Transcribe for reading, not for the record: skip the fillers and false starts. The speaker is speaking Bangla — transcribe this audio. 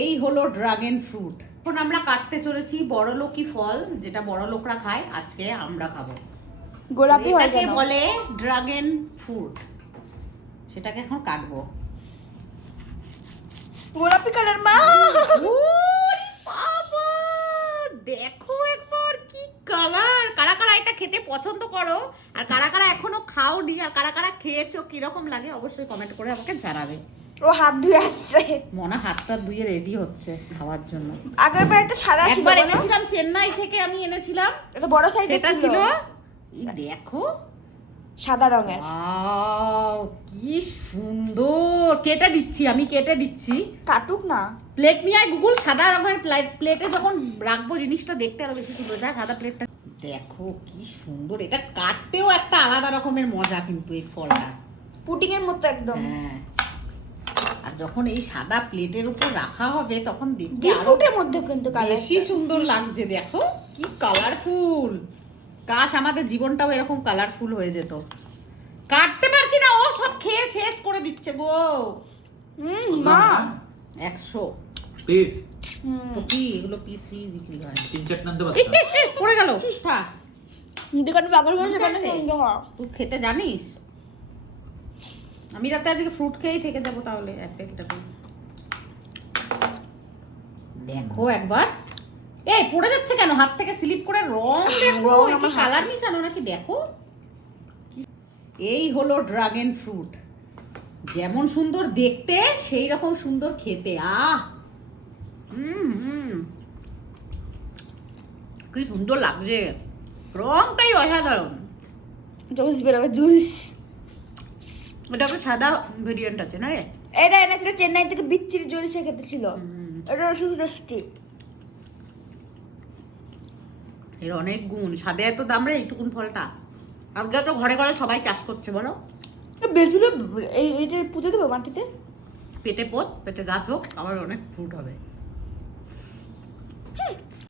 এই হলো ড্রাগন ফ্রুট। এখন আমরা কাটতে চলেছি বড়লোকি ফল, যেটা বড় লোকরা খায়, আজকে আমরা খাবো। গোলাপি হয় এটাকে যেন। বলে ড্রাগন ফ্রুট, সেটাকে এখন কাটবো। গোলাপি কালার মা। ওরে বাবা, দেখো একবার কি কালার। কারা কারা এটা খেতে পছন্দ করো, আর কারা কারা এখনো খাওনি, আর কারা কারা খেয়েছো, কিরকম লাগে অবশ্যই কমেন্ট করে আমাকে জানাবে। ও হাত ধুয়ে আসছে। মনা হাতটা ধুয়ে রেডি হচ্ছে খাওয়ার জন্য। আগেরবার একটা সাদা ছিল, একবার এনেছিলাম চেন্নাই থেকে, আমি এনেছিলাম, এটা বড় সাইজের সেটা ছিল এই দেখো সাদা রঙের। ওয়াও কি সুন্দর। কেটে দিচ্ছি, আমি কেটে দিচ্ছি। কাটুক না। প্লেট নিয়ে আয় গুগল, সাদা রঙের প্লেটে যখন রাখবো জিনিসটা দেখতে আরো বেশি সুন্দর। যা সাদা প্লেটটা দেখো কি সুন্দর। এটা কাটতেও একটা আলাদা রকমের মজা কিন্তু এই ফলটা, পুডিং এর মতো একদম। হ্যাঁ। আর যখন এই সাদা প্লেটের উপর রাখা হবে তখন দেখতে আরো বিস্কুটের মধ্যে কিন্তু বেশি সুন্দর লাগছে। দেখো কি কালারফুল। কাশ আমাদের জীবনটাও এরকম কালারফুল হয়ে যেত। কাটতে পারছি না, ও সব খেয়ে শেষ করে দিচ্ছে গো। মা 100 পিস তো কি এগুলো পিসি বিক্রি হয়? 3-4 আনতে পারতাম। পড়ে গেল। হ্যাঁ, দোকানে পাগল হয়ে সেখানে তুই খেতে জানিস? আমি রাতে আজকে ফ্রুট খেয়েই থেকে যাবো তাহলে একটা। দেখো একবার, এই পড়ে যাচ্ছে কেন হাত থেকে স্লিপ করে? রং দেখো, রং কি আমার কালার মিশানো নাকি দেখো। এই হলো ড্রাগন ফ্রুট, যেমন সুন্দর দেখতে সেই রকম সুন্দর খেতে। কি সুন্দর লাগছে, রংটাই অসাধারণ। জুস বেরোবে জুস। এটা একটা সাদা ভেরিয়েন্ট আছে না রে? এটা এনেছিল চেন্নাই থেকে, বিচ্ছিরি জ্বলছে খেতে ছিল। এটা সুস্টি। এর অনেক গুণ, সাদে এত দাম রে এইটুকুন ফলটা। আজকে তো ঘরে ঘরে সবাই চাষ করছে বলো। বেজুলে এইটা পুঁতে দেবো মাটিতে। পেটে পোত, পেটে গাছ হোক, আবার অনেক ফ্রুট হবে।